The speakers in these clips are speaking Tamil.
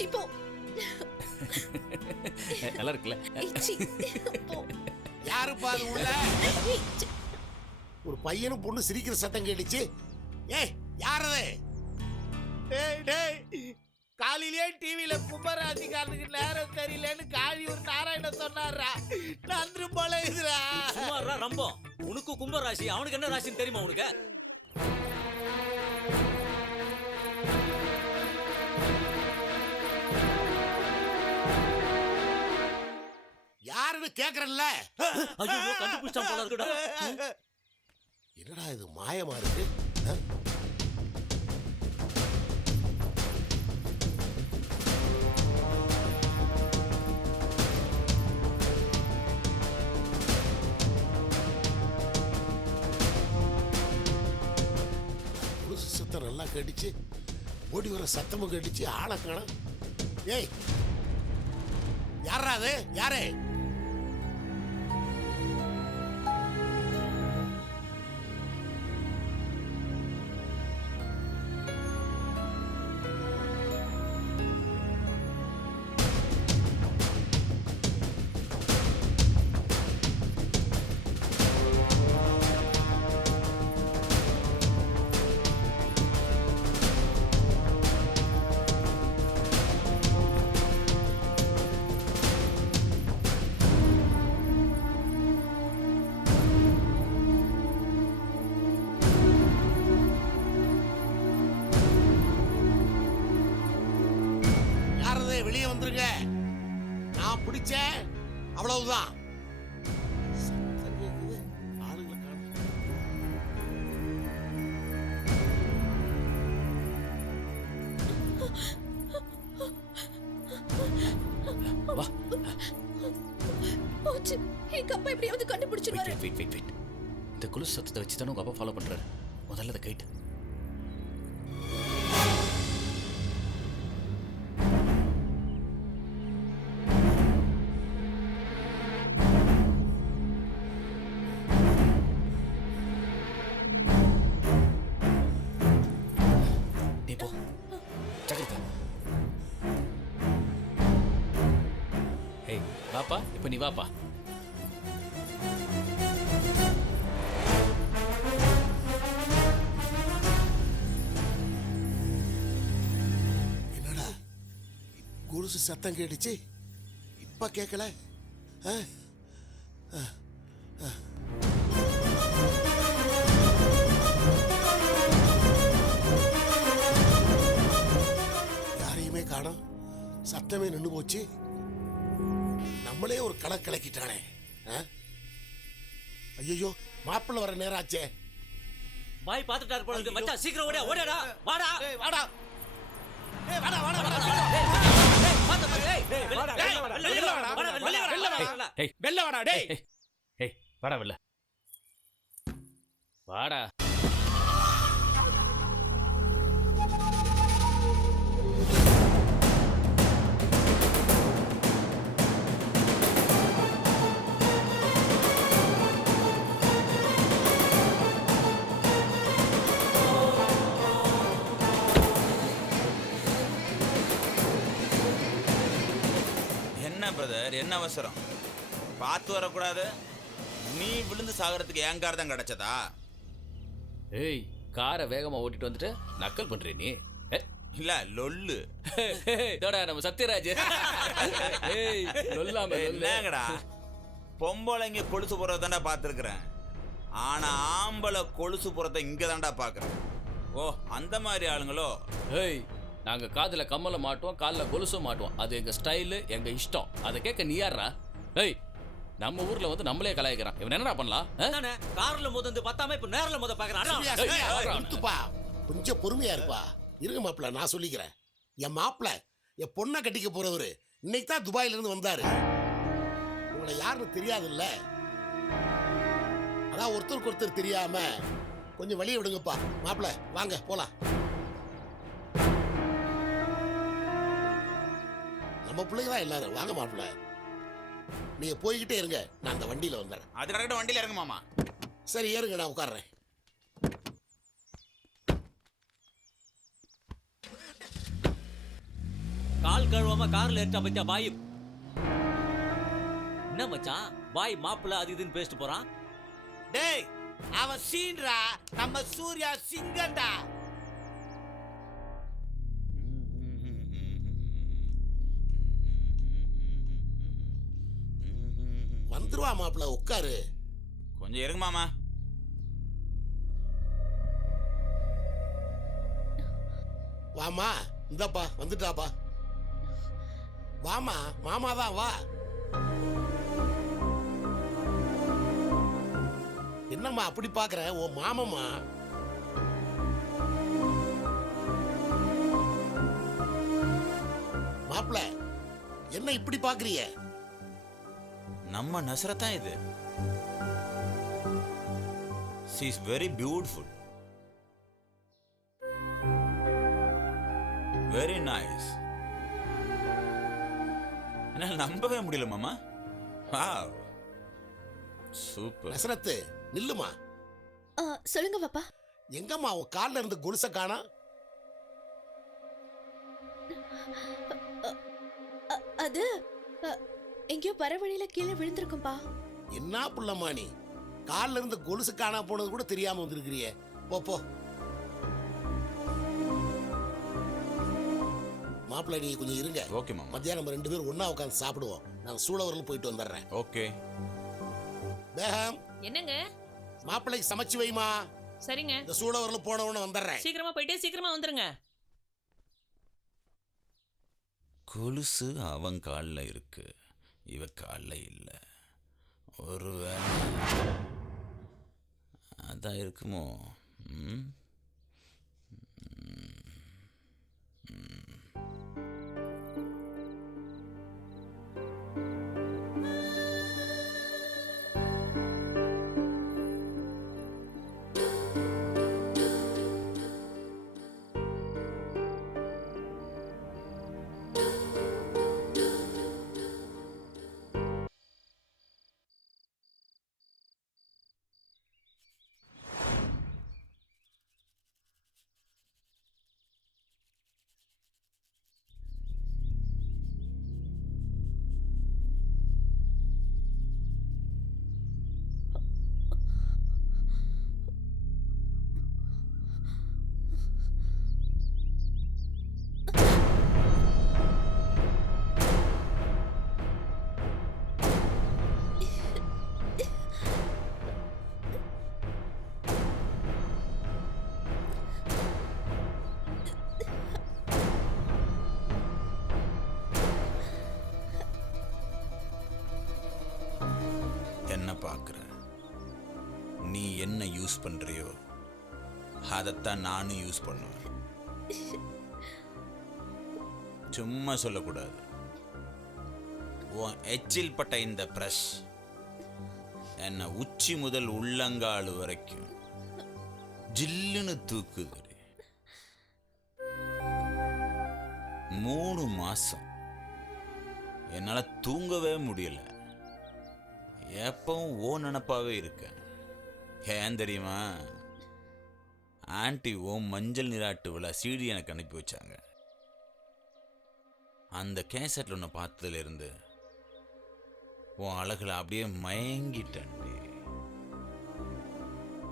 சி போ. நல்லா இருக்குல்ல? சி போ. யாருப்பா அது உள்ள? ஒரு பையனும் பொண்ணு சிரிக்கிற சத்தம் கேட்டுச்சு. ஏய் யாரது? டேய் டேய், காலையிலே டிவியில கும்பராசிக்காரனுக்கு நேரம் தெரியலன்னு காளி ஒரு நாராயண சொன்னாரா. நந்திரு போல இதுரா. சுமாரா ரம்பம். உனக்கு கும்ப ராசி, அவனுக்கு என்ன ராசின்னு தெரியுமா உனக்கு? யாருன்னு கேக்குறல்ல? ஐயோ கண்டுபிடிச்சான் போல இருக்குடா. என்னடா இது மாயமா இருக்கு? சத்தம் நல்லா கேட்டுச்சு, ஓடி வர சத்தமும் கேட்டுச்சு, ஆளை காணோம். ஏய் யாரா அது? யாரு? வெளியே வந்துருங்க, நான் பிடிச்சேன், அவ்வளவுதான். எங்க அப்பா எப்படியாவது கண்டுபிடிச்சிருவாரு. இந்த குலுசு சத்தத்தை வச்சு தானே உங்க அப்பா ஃபாலோ பண்றாரு. முதல்ல அதை கைட்டு. வாப்பா, இப்ப நீ வாப்பா. என்னடா குருசு சத்தம் கேட்டுச்சு, இப்ப கேட்கல? யாரையுமே காணோம், சத்தமே நின்று போச்சு. நம்மளே ஒரு கலக்கிட்டானே. ஐயோ மாப்பிள்ள வர நேரம் ஆச்சே. பாய் பாத்துட்டாரு போல இருக்கு. மச்சான் சீக்கிரம் ஓடியா, ஓடியாடா. வாடா வாடா. ஏய் வாடா வாடா வாடா. ஏய் பாத்து பாத்து. ஏய் வெல்ல வாடா. ஏய் வெல்ல வாடா. டேய் ஏய் வாடா வெல்ல வாடா. பிரதர், என்ன அவசரம்? பார்த்து வரக்கூடாது? நீ விழுந்து சாகறதுக்கு என் கார் தான் கிடைச்சதா? ஏய் காரை வேகமா ஓட்டிட்டு வந்துட்டு நக்கல் பண்றே நீ. இல்ல லொல்லு. இதோட நம்ம சத்யராஜ். ஏய் லொல்லாம என்னங்கடா, பொம்பளைங்க கொலுசு போறத தாண்டா பார்த்துருக்கிறேன், ஆனா ஆம்பளை கொலுசு போறத இங்க தாண்டா பாக்குறேன். ஓ அந்த மாதிரி ஆளுங்களோ? ஏய் நாங்க காதுல கம்மல மாட்டோம், கால்ல கொலுசும் மாட்டோம். அது எங்க ஸ்டைலு, எங்க இஷ்டம். அதை கேட்க நீ யாரா? ஏய் நம்ம ஊர்ல வந்து நம்மளே கலாய்க்கிறான். இவன் என்னடா பண்ணலாம்? கார்ல மோதந்து பத்தாம இப்ப நேர்ல மோத பாக்குறான். கொஞ்சம் பொறுமையா இருப்பா. இருங்க மாப்பிள்ள, நான் சொல்லிக்கிறேன். என் மாப்பிள்ள என் பொண்ணை கட்டிக்க போறவரு இன்னைக்கு தான் துபாயில இருந்து வந்தாரு. உங்களை யாருன்னு தெரியாதுல்ல, அதான் ஒருத்தருக்கு ஒருத்தர் தெரியாம கொஞ்சம் வெளியே விடுங்கப்பா. மாப்பிள்ள வாங்க போலாம். நம்ம பிள்ளைங்க தான் எல்லாரும். வாங்க மாப்பிள்ள, நீங்க போய்கிட்டே இருங்க, நான் அந்த வண்டியில வந்துடுறேன். அது கரெக்டா வண்டியில இறங்க மாமா. சரி ஏறுங்க, நான் உட்கார்றேன். கால் கழுவாம கார்ல ஏற்றா பத்தியா பாய். என்ன மச்சான் பாய் மாப்பிள்ள அது இதுன்னு பேசிட்டு போறான். டேய் அவன் சீன்றா, நம்ம சூர்யா சிங்கண்டா. வந்துருவா மாப்பிள்ள, உட்காரு. கொஞ்சம் இருங்க மாமா. வாமா, இந்தாப்பா வந்துட்டாப்பா. வாமா, மாமா தான் வா. என்னம்மா அப்படி பாக்குற? ஓ மாமம்மா. மாப்பிள்ள என்ன இப்படி பாக்குறீங்க? நம்ம நசரத் தான் இது. she is very beautiful, very nice. என்னால நம்பவே முடியல மாமா. Wow, super. நசரத்து நில்லுமா. சொல்லுங்க பாப்பா. எங்கம்மா உன் கால்ல இருந்து கொலுச காணோம்? அது எங்கேயோ வர வழியில கீழே விழுந்திருக்கும்பா. என்ன புள்ளம்மா நீ? கால்ல இருந்து கொலுசு காணா போனது கூட தெரியாம வந்திருக்கிறியே. போ போ. மாப்பிள்ளை நீ கொஞ்சம் இருங்க. ஓகே மாமா. மத்தியானம் நம்ம 2 பேரும் ஒண்ணா உட்காந்து சாப்பிடுவோம். நான் சூளவரில் போயிட்டு வந்துடுறேன். ஓகே. பேகம் என்னங்க? மாப்பிள்ளைக்கு சமைச்சு வைமா. சரிங்க. இந்த சூளவரில் போன உடனே வந்துடுறேன். சீக்கிரமா போயிட்டு சீக்கிரமா வந்துருங்க. கொலுசு அவன் காலில் இருக்கு, இவ காலில் இல்லை. ஒருவேளை அதான் இருக்குமோ? ம்? என்ன பார்க்குற? நீ என்ன யூஸ் பண்றியோ அதைத்தான் நானும் யூஸ் பண்ணுவேன். சும்மா சொல்லக்கூடாது. உன் எச்சில் பட்ட இந்த பிரஷ் என்ன உச்சி முதல் உள்ளங்கால் வரைக்கும் ஜில்லுன்னு தூக்குது. 3 மாசம் என்னால தூங்கவே முடியல. எப்பவும் ஓ நினப்பாவே இருக்கேன். ஏன் தெரியுமா? ஆன்டி ஓ மஞ்சள் நீராட்டு விழா சீடி எனக்கு அனுப்பி வச்சாங்க. அந்த கேசட்ல ஒன்று பார்த்ததுல இருந்து உன் அழகுல அப்படியே மயங்கிட்டேன்.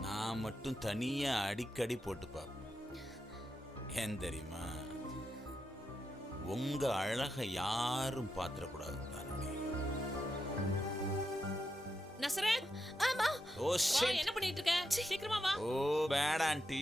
நான் மட்டும் தனியா அடிக்கடி போட்டு பார்ப்பேன். ஏன் தெரியுமா? உங்க அழகை யாரும் பார்த்துடக்கூடாது. நசரத், ஆமா. ஓ ஷிட், என்ன பண்ணிட்டு இருக்க? சீக்கிரமா வா. ஓ பேட் ஆன்ட்டி.